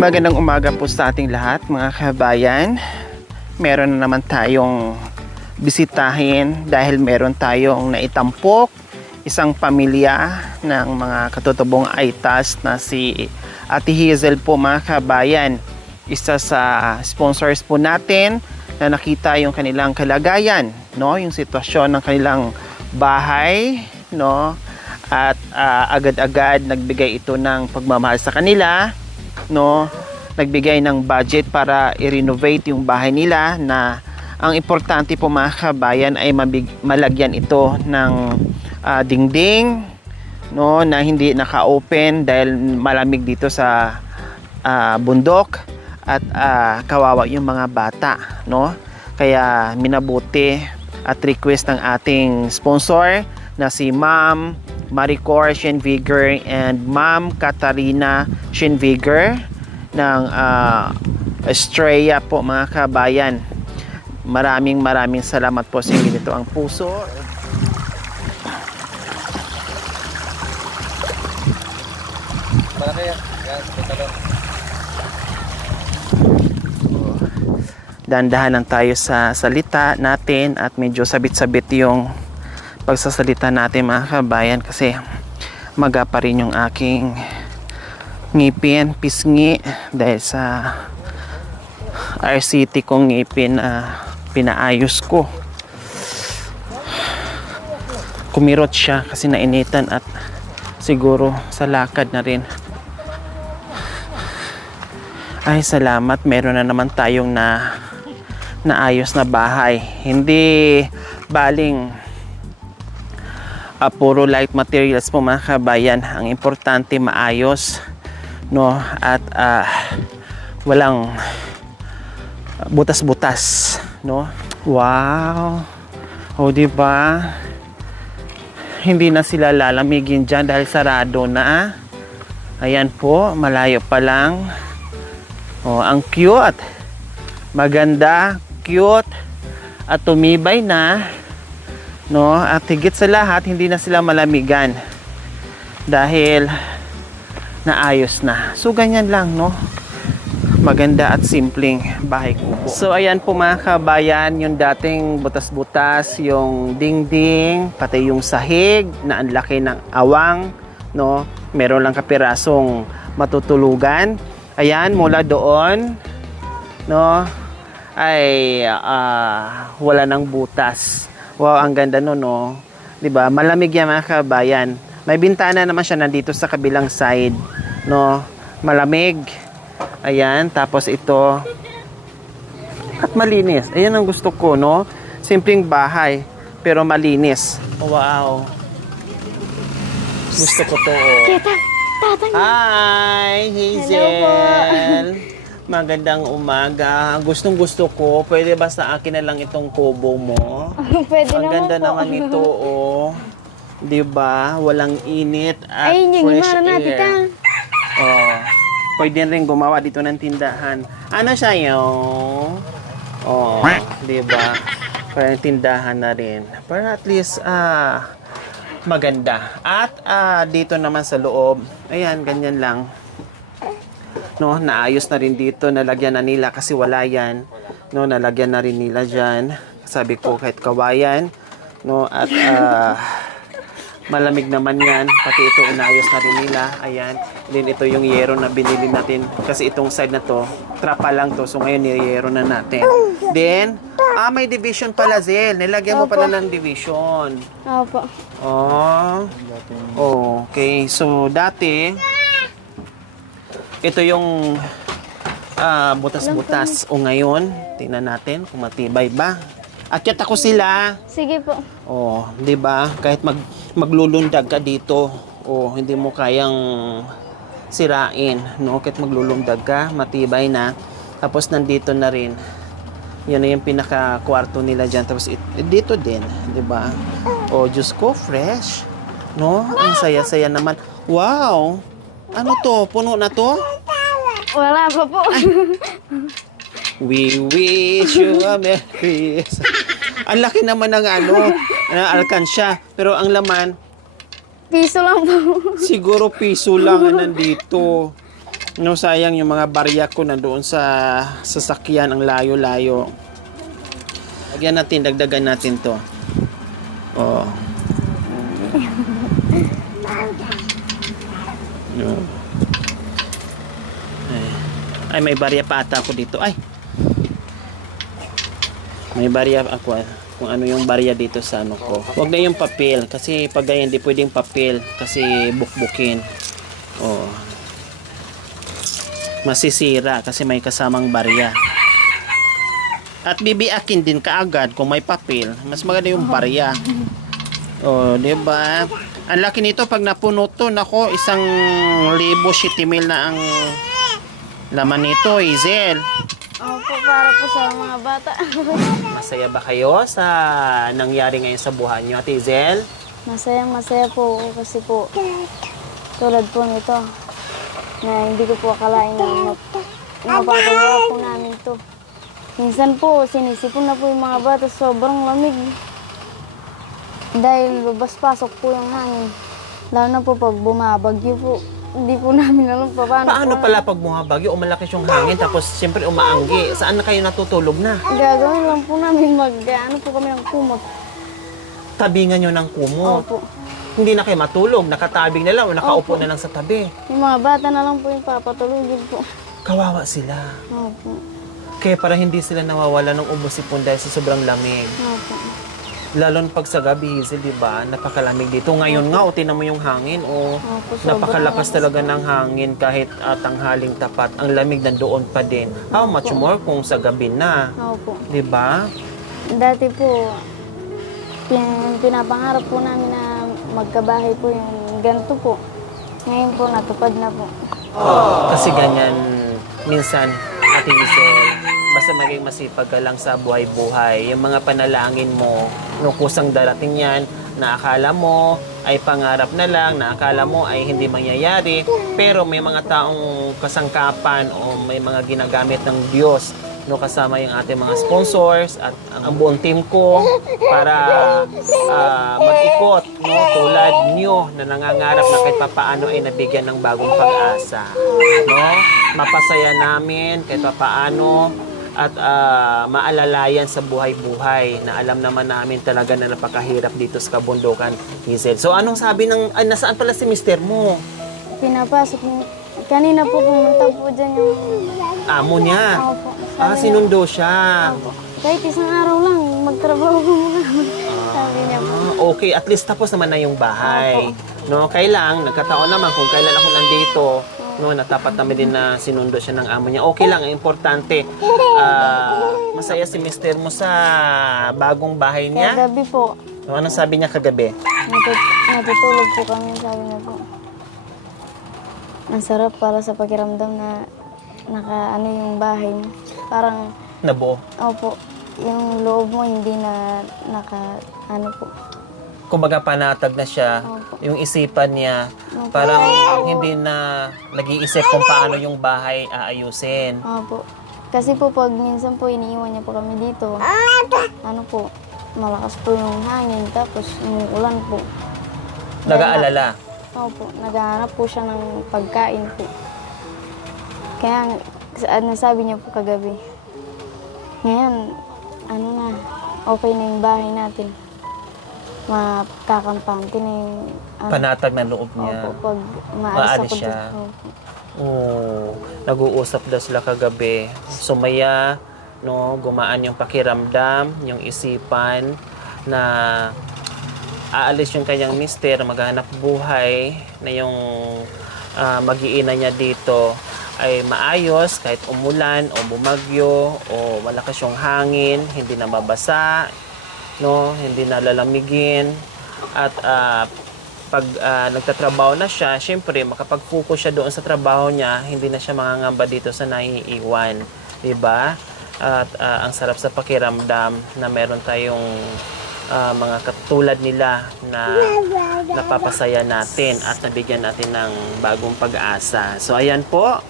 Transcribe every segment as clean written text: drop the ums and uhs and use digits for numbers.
Magandang umaga po sa ating lahat mga kabayan. Meron na naman tayong bisitahin dahil meron tayong naitampok isang pamilya ng mga katutubong Aitas na si Ate Hazel po mga kabayan. Isa sa sponsors po natin na nakita yung kanilang kalagayan, no? Yung sitwasyon ng kanilang bahay, no? At agad-agad nagbigay ito ng pagmamahal sa kanila, no? Nagbigay ng budget para i-renovate yung bahay nila na ang importante po mga kabayan ay malagyan ito ng dingding, no, na hindi naka-open dahil malamig dito sa bundok at kawawa yung mga bata, no? Kaya minabuti at request ng ating sponsor na si Ma'am Maricor Shenviger and Ma'am Katarina Shenviger ng Estrella po mga kabayan. Maraming salamat po sa inyo. Dito ang puso. Dahan-dahan lang tayo sa salita natin at medyo sabit-sabit yung pagsasalita natin mga kabayan kasi maga pa rin yung aking ngipin, pisngi dahil sa RCT kong ngipin pinaayos ko. Kumirot siya kasi nainitan at siguro sa lakad na rin. Ay salamat, meron na naman tayong naayos na bahay. Hindi baling puro light materials po mga kabayan. Ang importante maayos, no, at walang butas-butas, no. Wow. O di ba? Hindi na sila lalamigin diyan dahil sarado na. Ayan po, malayo pa lang. Oh, ang cute. Maganda, cute at tumibay na, no? At higit sa lahat, hindi na sila malamigan dahil naayos na. So ganyan lang, no? Maganda at simpleng bahay kubo. So ayan po mga kabayan, yung dating butas-butas, yung dingding, pati yung sahig na ang laki ng awang, no? Meron lang kapirasong matutulugan. Ayan, mula doon, no, ay wala nang butas. Wow, ang ganda no, no? 'Di ba? Malamig yan mga kabayan. May bintana naman siya nandito sa kabilang side, no? Malamig. Ayan, tapos ito at malinis. Ayan ang gusto ko, no? Simpleng bahay pero malinis. Oh, wow. Gusto ko 'to. Hi, Hazel. Magandang umaga. Gustong-gusto ko. Pwede ba sa akin na lang itong kubo mo? Pwede ang naman ganda po. naman ito, oh. 'Di ba? Walang init at Ay, fresh na, air. tita. Oh. Pwede rin gumawa dito ng tindahan. Ano siya yung? Oh, 'di ba? Parang tindahan na rin. Para at least maganda. At dito naman sa loob, ayan, ganyan lang. No, naayos na rin dito, nalagyan na nila kasi wala yan. No, nalagyan na rin nila diyan. Sabi ko kahit kawayan, no, at malamig naman yan. Pati ito inayos na rin nila. Ayan. Then ito yung yero na binili natin kasi itong side na to, trapa lang to. So ngayon niyero na natin. Then, may division pala, Zel. Nilagyan mo pala ng division. Opo. Oh. Okay. So dati ito yung butas-butas. O ngayon, tingnan natin kung matibay ba. Akyat ako sila. Sige po. Oh, 'di ba? Kahit maglulundag ka dito, hindi mo kayang sirain, no? Kahit maglulundag ka, matibay na. Tapos nandito na rin. Yan na yung pinaka-kwarto nila diyan. Tapos dito din, 'di ba? Oh, Diyos ko, fresh. No? Ang saya-saya naman. Wow! Ano to? Puno na to? Wala pa po. We wish you a Merry Christmas. Ang laki naman ng alkansya. Pero ang laman, Piso lang po. siguro piso lang ang nandito. No, sayang yung mga barya ko na doon sa sasakyan, ang layo-layo. Lagyan natin, dagdagan natin to. Oh. No. Ay, may barya pa ata ako dito. Ay! May barya ako. Kung ano yung barya dito sa ano ko. Huwag na yung papel. Kasi pag ganyan, hindi pwedeng papel. Kasi bukbukin. Oh. Masisira kasi may kasamang barya. At bibiakin din kaagad kung may papel. Mas maganda yung barya. Oh, di ba? Ang laki nito pag napuno to, nako, 1,000 mil na ang laman nito, Hazel. Opo, para po sa mga bata. Masaya ba kayo sa nangyari ngayon sa buhay niyo, Ate Hazel? Masaya po ako kasi po tulad po nito na hindi ko po akalain na mapapagawa po namin to. Minsan po, sinisipon na po yung mga bata, sobrang lamig. Dahil labas-pasok po yung hangin. Lalo na po pag bumabagyo po. Hindi po namin alam pa Paano pala pag bumabagyo o malakas yung hangin tapos siyempre umaanggi? Saan na kayo natutulog na? Gagawin lang po namin ano po kami ng kumot. Tabingan nyo ng kumot. Opo. Hindi na kayo matulog, nakatabing na lang o nakaupo Opo. na lang sa tabi. Yung mga bata na lang po yung papatulugin po. Kawawa sila. Opo. Kaya para hindi sila nawawala ng umusipon dahil sa sobrang lamig. Opo. Lalo na pag sa gabi, Hazel, di ba? Napakalamig dito. Ngayon nga, tinan mo yung hangin. Opo, sobrang Napakalakas lakas. talaga ng hangin kahit tanghaling tapat. Ang lamig nandoon pa din. How much more kung sa gabi na? Opo. Di ba? Dati po, pinapangarap po namin na magkabahay po yung ganito po. Ngayon po, natupad na po. Kasi ganyan, minsan, Ate Hazel, basta maging masipag ka lang sa buhay-buhay. Yung mga panalangin mo, no, kusang darating yan, na akala mo ay pangarap na lang, na akala mo ay hindi mangyayari, pero may mga taong kasangkapan o may mga ginagamit ng Diyos, no, kasama yung ating mga sponsors at ang buong team ko para mag-ikot, no, tulad nyo na nangangarap na kahit papaano ay nabigyan ng bagong pag-asa, no? Mapasaya namin kahit papaano at maalalayan sa buhay-buhay na alam naman namin talaga na napakahirap dito sa kabundukan, Hazel. So anong sabi ng, nasaan pala si mister mo? Pinapasok niyo. Kanina po pumunta po dyan yung... Amo niya. Opo. Sinundo siya. Opo. Kahit isang araw lang, magtrabaho po muna. Sabi niya po. Okay, at least tapos naman na yung bahay. No, kailang nagkataon naman kung kailan ako nandito, no, natapat namin din na sinundo siya ng amo niya. Okay lang, ang importante. Masaya si mister mo sa bagong bahay niya. Kagabi po, No, anong sabi niya kagabi? natutulog po kami, sabi niya po. Ang sarap para sa pakiramdam na naka yung bahay mo. Parang, Nabuo. opo, yung loob mo hindi na po. Kumbaga panatag na siya, Opo. yung isipan niya, Opo. parang hindi na nag-iisip kung paano yung bahay aayusin. Opo. Kasi po pag minsan po iniiwan niya po kami dito, malakas po yung hangin, tapos yung ulan po. Nag-aalala. Opo, naghahanap po siya ng pagkain po. Kaya, nasabi niya po kagabi, ngayon, okay na yung bahay natin. Makakampante na yung... Panatag na loob niya. Opo, pag maalis Maalis ako siya. dito. Opo. Nag-uusap daw sila kagabi. Sumaya, no, gumaan yung pakiramdam, yung isipan na aalis yung kanyang mister, maghanap buhay na yung mag-iina niya dito ay maayos kahit umulan o bumagyo o malakas yung hangin, hindi na mabasa, no, hindi na lalamigin at pag nagtatrabaho na siya, syempre makapag-focus siya doon sa trabaho niya, hindi na siya mangangamba dito sa naiiwan, 'di ba? At ang sarap sa pakiramdam na meron tayong mga katulad nila na napapasaya natin at nabigyan natin ng bagong pag-asa. So ayan po,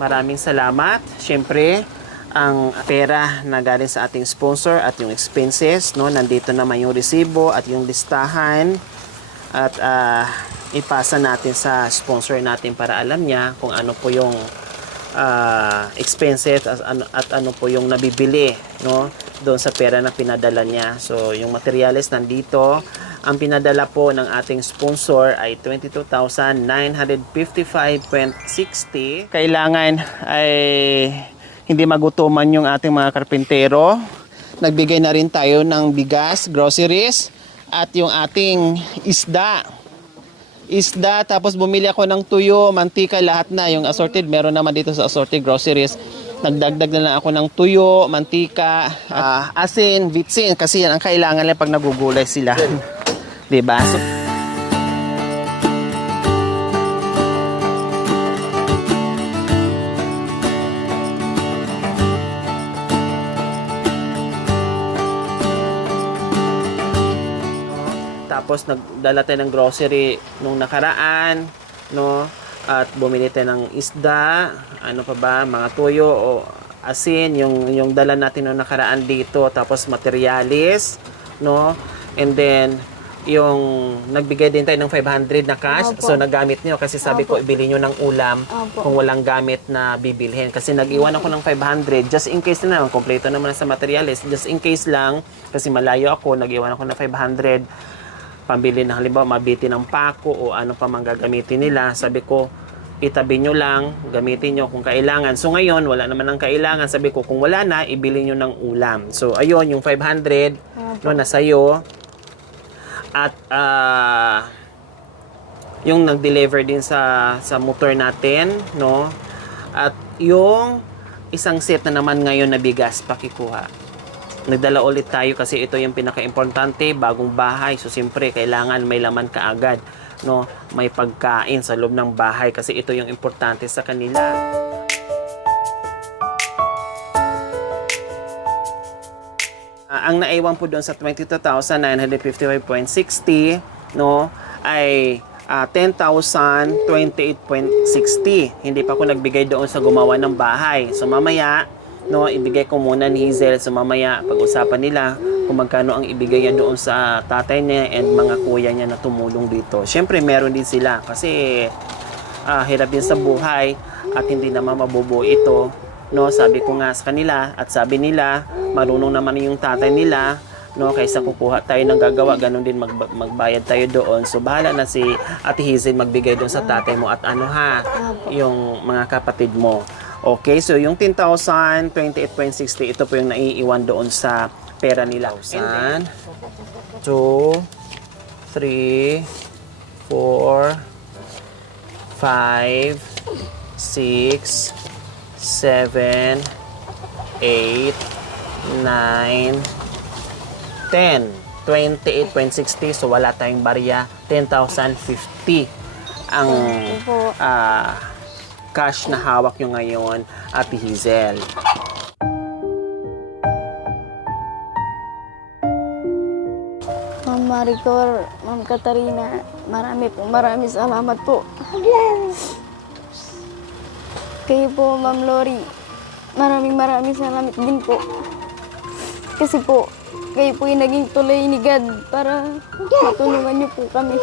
maraming salamat. Syempre, ang pera na galing sa ating sponsor at yung expenses, no, nandito naman yung resibo at yung listahan at ipasa natin sa sponsor natin para alam niya kung ano po yung expenses at ano po yung nabibili, no, doon sa pera na pinadala niya. So yung materyales nandito. Ang pinadala po ng ating sponsor ay 22,955.60. Kailangan ay hindi magutuman yung ating mga karpintero. Nagbigay na rin tayo ng bigas, groceries, at yung ating isda, tapos bumili ako ng tuyo, mantika, lahat na. Yung assorted, meron naman dito sa assorted groceries. Nagdagdag na lang ako ng tuyo, mantika, asin, vitsin, kasi yan ang kailangan lang pag nagugulay sila. Diba? So, tapos nagdala tayo ng grocery nung nakaraan, no? At bumili tayo ng isda, ano pa ba, mga tuyo o asin, yung dala natin nung nakaraan dito, tapos materialis, no? And then yung nagbigay din tayo ng 500 na cash. Opo. So nagamit niyo kasi sabi ko Opo. ibili niyo ng ulam Opo. kung walang gamit na bibilhin. Kasi nag-iwan ako ng 500 just in case na naman, kompleto naman sa materialis. Just in case lang, kasi malayo ako, nag-iwan ako ng 500 pambili ng halimbawa mabiti ng pako o ano pa mang gagamitin nila. Sabi ko, itabi nyo lang, gamitin nyo kung kailangan. So ngayon, wala naman ang kailangan. Sabi ko, kung wala na, ibili nyo ng ulam. So ayun, yung 500, no, nasayo. At yung nag-deliver din sa motor natin, no? At yung isang set na naman ngayon na bigas, pakikuha. Nagdala ulit tayo kasi ito yung pinaka-importante, bagong bahay. So siyempre, kailangan may laman kaagad, no? May pagkain sa loob ng bahay kasi ito yung importante sa kanila. Ang naiwan po doon sa 22,955.60, no, ay 10,028.60. Hindi pa ako nagbigay doon sa gumawa ng bahay. So mamaya, no, ibigay ko muna ni Hazel. So mamaya, pag-usapan nila kung magkano ang ibigay niya doon sa tatay niya and mga kuya niya na tumulong dito. Siyempre, meron din sila kasi hirap din sa buhay at hindi naman mabubuo ito. No, sabi ko nga sa kanila at sabi nila, marunong naman yung tatay nila, no, kaysa kukuha tayo ng gagawa, ganun din magbayad tayo doon. So bahala na si Ate Hazel magbigay doon sa tatay mo at ano ha, yung mga kapatid mo. Okay, so yung 10,028.60, ito po yung naiiwan doon sa pera nila. 1, 2, 3, 4, 5, 6, 7, 8, 9, 10, 28.60. So wala tayong barya. 10,050 ang cash na hawak nyo ngayon, Ate Hazel. Ma'am Maricor, Ma'am Katarina, maraming salamat po. Kayo po, Ma'am Lori, maraming salamat din po. Kasi po, kayo po yung naging tulay ni God para matulungan niyo po kami.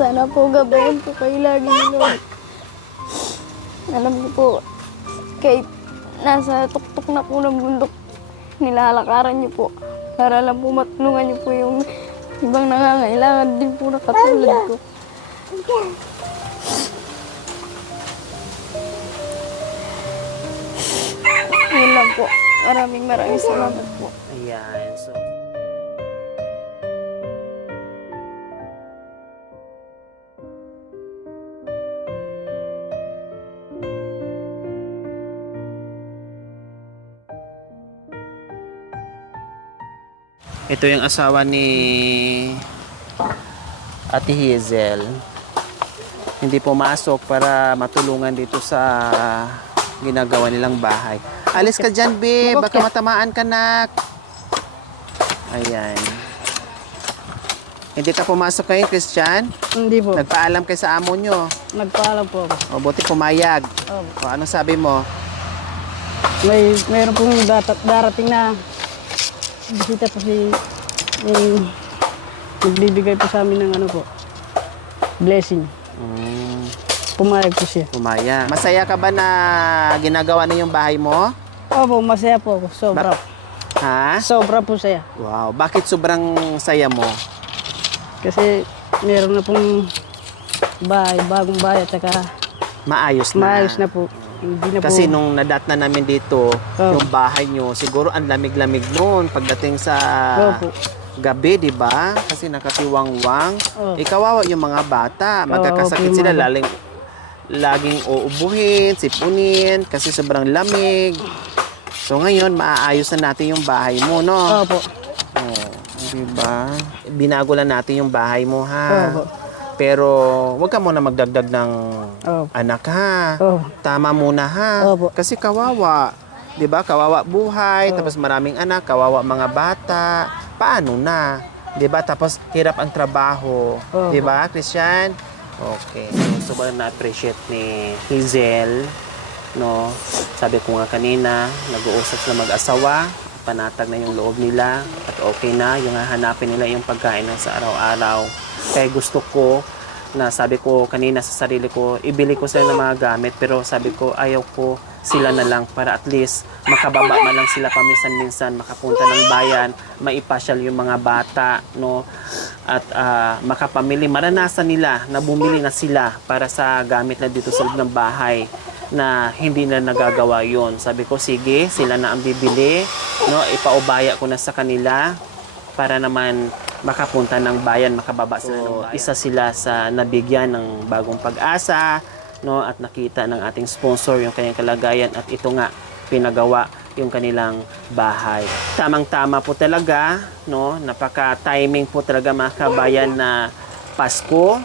Sana po gabayan po kayo lagi ni Lord. Alam niyo po, kahit nasa tuktok na po ng bundok, nilalakaran niyo po. Para lang po matulungan niyo po yung ibang nangangailangan din po na katulad ko. Yun lang po. Maraming salamat po. Ayan, so ito yung asawa ni Ate Hazel. Hindi pumasok para matulungan dito sa ginagawa nilang bahay. Alis ka dyan, babe. Baka matamaan ka, nak. Ayan. Hindi ka pumasok ngayon, Christian? Hindi po. Nagpaalam kay sa amo nyo. Nagpaalam po ako. O, buti pumayag. Oh. O, anong sabi mo? Mayroon pong darating na bisita po si Nagbibigay po sa amin ng ano po, blessing. Pumayag po siya. Umaya. Masaya ka ba na ginagawa na yung bahay mo? Opo, masaya po ako. Sobra. Ha? Sobra po saya. Wow. Bakit sobrang saya mo? Kasi meron na pong bahay, bagong bahay at saka Maayos na. maayos na po. Hindi na Kasi po. nung nadat na namin dito, yung bahay nyo, siguro ang lamig-lamig noon pagdating sa Opo. gabi, di ba? Kasi nakatiwangwang. Oh. Kawawa yung mga bata. Magkakasakit opo, yung sila, mga laging uubuhin, sipunin, kasi sobrang lamig. So ngayon, maaayos na natin yung bahay mo, no? Opo. Oh, di ba? Binago lang natin yung bahay mo, ha? Opo. Pero wag ka muna magdagdag ng Opo. anak, ha? Opo. Tama muna, ha? Opo. Kasi kawawa. 'Di ba? Kawawa buhay, tapos maraming anak, kawawa mga bata. Paano na? 'Di ba? Tapos hirap ang trabaho. Opo. 'Di ba, Christian? Okay. Sobrang na-appreciate ni Hazel, no? Sabi ko nga kanina, nag-uusap sila mag-asawa, panatag na yung loob nila at okay na yung hahanapin nila yung pagkain ng sa araw-araw. Kaya gusto ko na sabi ko kanina sa sarili ko, ibili ko sila ng mga gamit, pero sabi ko ayaw ko sila na lang para at least makababa man lang sila paminsan-minsan, makapunta ng bayan, maipasyal yung mga bata, no? At makapamili, maranasan nila na bumili na sila para sa gamit na dito sa loob ng bahay na hindi na nagagawa yon. Sabi ko, sige, sila na ang bibili, no? Ipaubaya ko na sa kanila para naman makapunta ng bayan, makababa sila ng bayan. Isa sila sa nabigyan ng bagong pag-asa, no? At nakita ng ating sponsor yung kanyang kalagayan at ito nga pinagawa yung kanilang bahay. Tamang-tama po talaga, no? Napaka-timing po talaga mga kabayan na Pasko,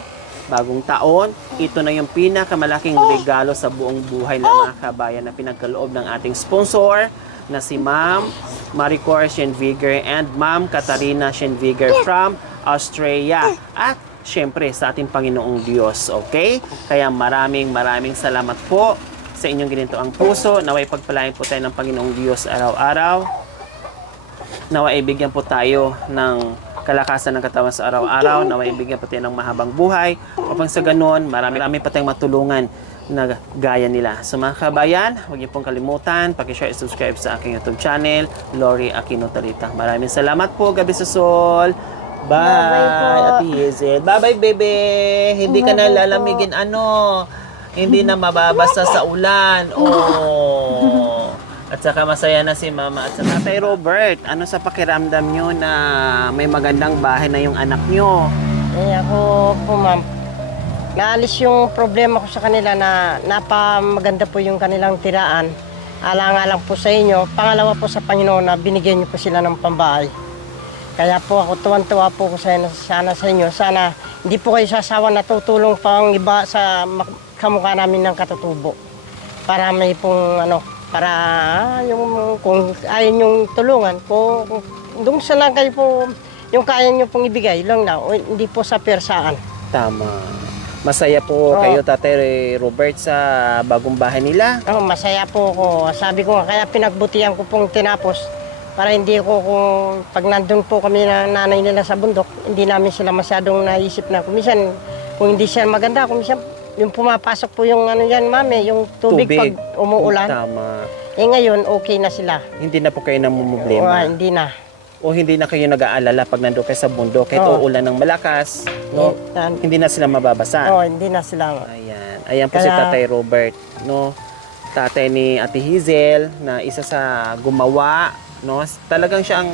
bagong taon. Ito na yung pinakamalaking regalo sa buong buhay ng mga kabayan na pinagkaloob ng ating sponsor na si Ma'am Maricor Schenviger and Ma'am Katarina Schenviger from Australia. At syempre sa ating Panginoong Diyos, okay? Kaya maraming salamat po sa inyong ginintoang puso. Naway pagpalain po tayo ng Panginoong Diyos araw-araw. Naway ibigyan po tayo ng kalakasan ng katawan sa araw-araw. Naway ibigyan po tayo ng mahabang buhay. Upang sa ganun, marami pa tayong matulungan na gaya nila. So mga kabayan, huwag niyo pong kalimutan, paki-share at subscribe sa aking YouTube channel, Lori Aquino Talita. Maraming salamat po, Gabi sa Sol. Bye, Bye-bye po. Ate Hazel. Bye-bye, bebe. Hindi ka na Bye-bye po. lalamigin, hindi na mababasa sa ulan. Oh. At saka masaya na si Mama. At saka Tatay Robert, ano sa pakiramdam nyo na may magandang bahay na yung anak nyo? Ako po ma'am, naalis yung problema ko sa kanila na napamaganda po yung kanilang tiraan. Alang-alang po sa inyo. Pangalawa po sa Panginoon na binigyan niyo po sila ng pambahay. Kaya po ako tuwan-tuwa po ko sana sa inyo. Sana hindi po kayo sasawa na tutulong pang iba sa kamukha namin ng katutubo. Para may pong para yung kung ayaw yung tulungan, kung doon sa lang kayo po, yung kaya nyo pong ibigay lang na, o hindi po sa persaan. Tama. Masaya po kayo, Tatay Robert, sa bagong bahay nila. Masaya po ako. Sabi ko nga, kaya pinagbutihan ko pong tinapos para hindi ko kung pag nandun po kami na nanay nila sa bundok, hindi namin sila masyadong naisip na kumisan, kung hindi siya maganda, kumisan, yung pumapasok po yung yan, mami, yung tubig pag umuulan. Tama. Ngayon, okay na sila. Hindi na po kayo namumblema. Hindi na. O hindi na kayo nag-aalala pag nandun kayo sa bundok, kahit uulan ng malakas, no? Hindi na sila mababasa. Hindi na sila. Ayan po si Tatay Robert, no? Tatay ni Ate Hazel, na isa sa gumawa, no? Talagang siyang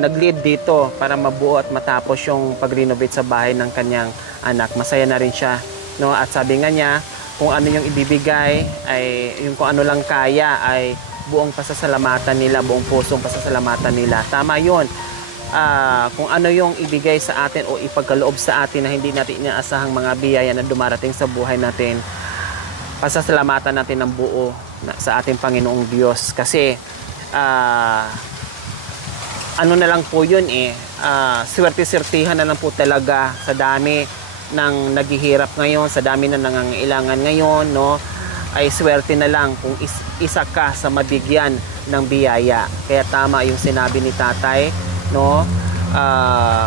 nag-lead dito para mabuo at matapos yung pag-renovate sa bahay ng kanyang anak. Masaya na rin siya, no? At sabi nga niya, kung ano yung ibibigay, ay yung kung ano lang kaya ay buong pasasalamatan nila, buong pusong pasasalamatan nila. Tama yun. Kung ano yung ibigay sa atin o ipagkaloob sa atin na hindi natin inaasahang mga biyaya na dumarating sa buhay natin, pasasalamatan natin ng buo sa ating Panginoong Diyos. Kasi, ano na lang po yun swerte-swertihan na lang po talaga sa dami ng naghihirap ngayon, sa dami na nangangailangan ngayon, no? Ay swerte na lang kung isa ka sa mabigyan ng biyaya. Kaya tama yung sinabi ni Tatay, no?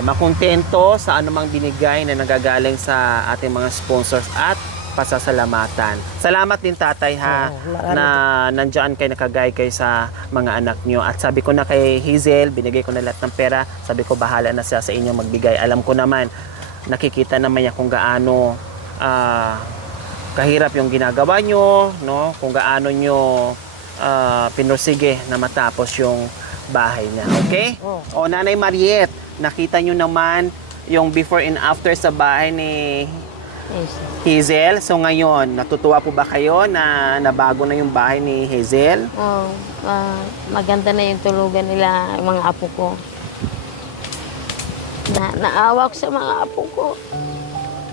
makontento sa anumang binigay na nagagaling sa ating mga sponsors at pasasalamatan. Salamat din tatay ha, Oo, marami na nandiyan kayo, nakagay kayo sa mga anak nyo. At sabi ko na kay Hazel, binigay ko na lahat ng pera. Sabi ko bahala na siya sa inyo magbigay. Alam ko naman, nakikita naman niya kung gaano kahirap yung ginagawa nyo, no? Kung gaano nyo pinursige na matapos yung bahay niya. Okay? O Oo. Nanay Mariette, nakita nyo naman yung before and after sa bahay ni Yes. Hazel. So ngayon, natutuwa po ba kayo na nabago na yung bahay ni Hazel? Oh, maganda na yung tulugan nila, yung mga apo ko. Naawa ko sa mga apo ko.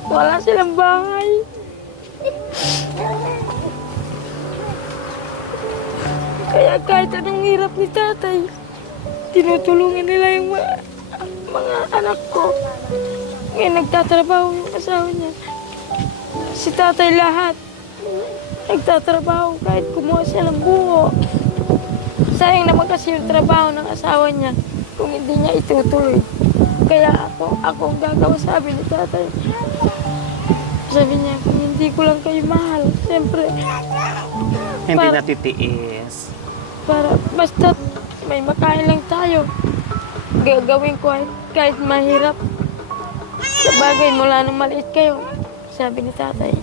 Wala silang bahay. Kaya kahit anong hirap ni tatay, tinutulungan nila yung mga anak ko. Ngayon nagtatrabaho yung asawa niya. Si tatay lahat. Nagtatrabaho kahit kumuha siya ng buho. Sayang naman kasi yung trabaho ng asawa niya kung hindi niya itutuloy. Kaya ako ang gagawa, sabi ni tatay. Sabi niya, kung hindi ko lang kayo mahal, siyempre, Hindi Para- natitiis. basta may makain lang tayo. Gagawin ko kahit mahirap. Sa bagay, mula nung maliit kayo, sabi ni tatay,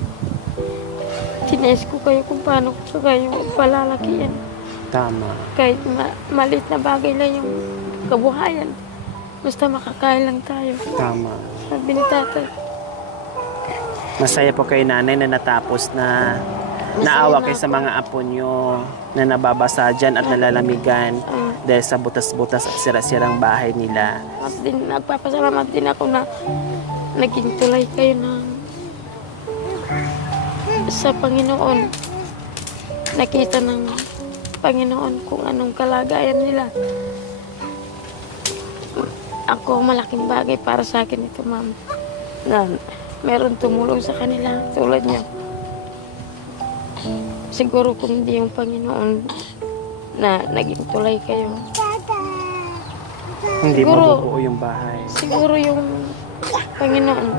tines ko kayo kung paano ko kayo palalakihan. Tama. Kahit maliit na bagay lang yung kabuhayan. Basta makakain lang tayo. Tama. Sabi ni tatay. Masaya po kayo nanay na natapos na naawa kayo sa mga apo nyo na nababasa dyan at nalalamigan dahil sa butas-butas at sira-sirang bahay nila. At din, nagpapasalamat din ako na naging tulay kayo sa Panginoon. Nakita ng Panginoon kung anong kalagayan nila. Ako, malaking bagay para sa akin ito, ma'am. Na meron tumulong sa kanila tulad niyo. Siguro kung hindi yung Panginoon na naging tulay kayo. Hindi Siguro- mabubuo yung bahay. Siguro yung Panginoon.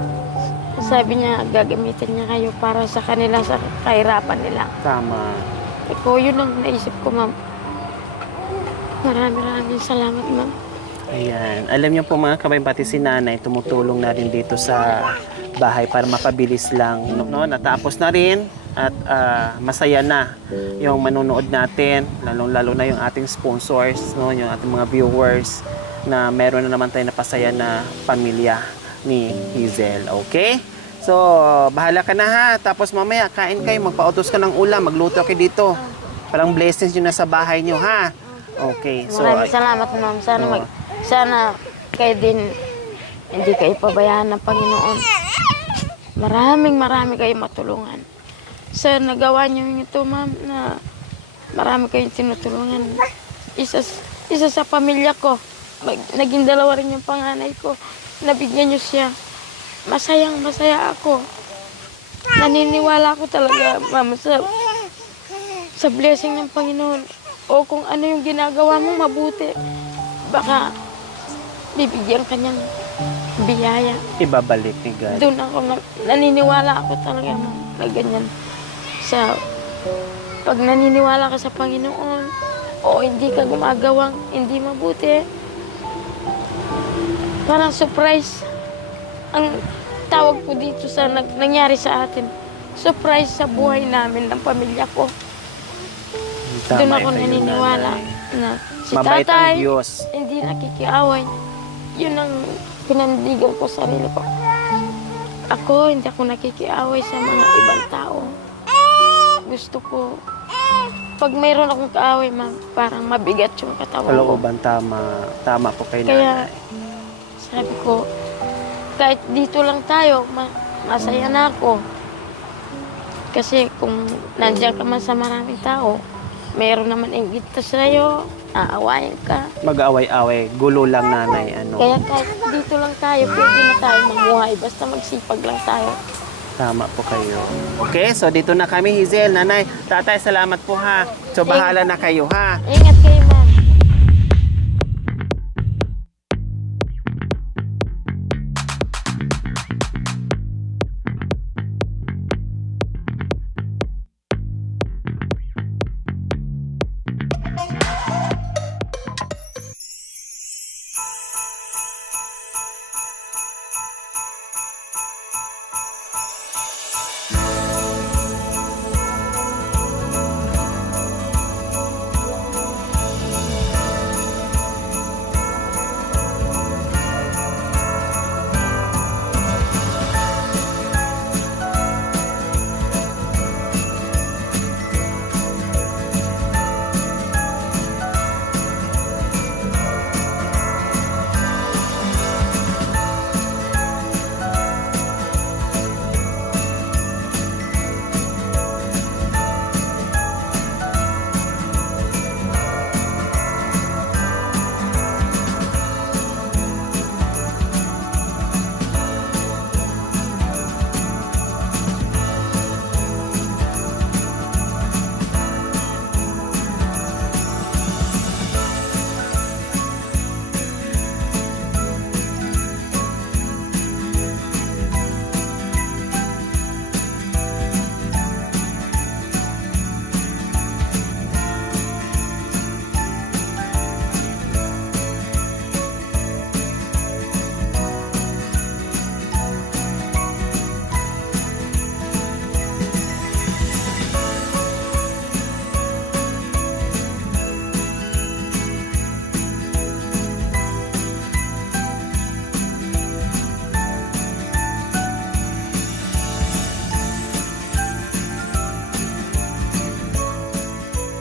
Sabi niya, gagamitin niya kayo para sa kanila, sa kahirapan nila. Tama. Eko, yun ang naisip ko, ma'am. Maraming salamat, ma'am. Ayan. Alam niyo po mga kabaybati, si nanay tumutulong na rin dito sa bahay para mapabilis lang. No? Natapos na rin at masaya na yung manonood natin, lalong-lalo na yung ating sponsors, no? Yung ating mga viewers na meron na naman tayo napasaya na pamilya ni Hazel. Okay? So, bahala ka na ha. Tapos mamaya, kain kayo, magpa-utos ka ng ulam, magluto kayo dito. Parang blessings yun na sa bahay nyo, ha? Okay. So, Maraming salamat, ma'am. Sana kayo din hindi kayo pabayaan ng Panginoon. Marami kayo matulungan. Sa nagawa niyo ito, ma'am, na marami kayong tinutulungan. Isa sa pamilya ko. Naging dalawa rin yung panganay ko. Nabigyan niyo siya. Masaya ako. Naniniwala ako talaga, ma'am, sa blessing ng Panginoon. O kung ano yung ginagawa mo mabuti, baka bibigyan ka niyang biyaya. ibabalik ni God. Doon ako, naniniwala ako talaga na ganyan. Pag naniniwala ka sa Panginoon, o hindi ka gumagawang hindi mabuti, parang surprise. Ang tawag po dito sa nangyari sa atin, surprise sa buhay namin ng pamilya ko. Tama Doon ako ito yun, naniniwala nanay. na si Mabait ang tatay Diyos. hindi nakikiaway. Yun ang pinandigan ko sa sarili ko. Ako, hindi ako nakikiaway sa mga ibang tao. Gusto ko, pag mayroon akong kaaway, parang mabigat yung katawan ko. Kalooban, tama. Tama po kayo, Kaya, nanay. sabi ko, kahit dito lang tayo, masaya na ako. Kasi kung nandiyan ka man sa maraming tao, mayroon naman inggit sa'yo, aawayin ka. Mag-away-away. Gulo lang, nanay. Ano? Kaya kahit dito lang tayo, pwede na tayo mamuhay. Basta magsipag lang tayo. Tama po kayo. Okay, so dito na kami, Hazel, nanay. Tatay, salamat po ha. So, bahala na kayo ha. Ingat kayo,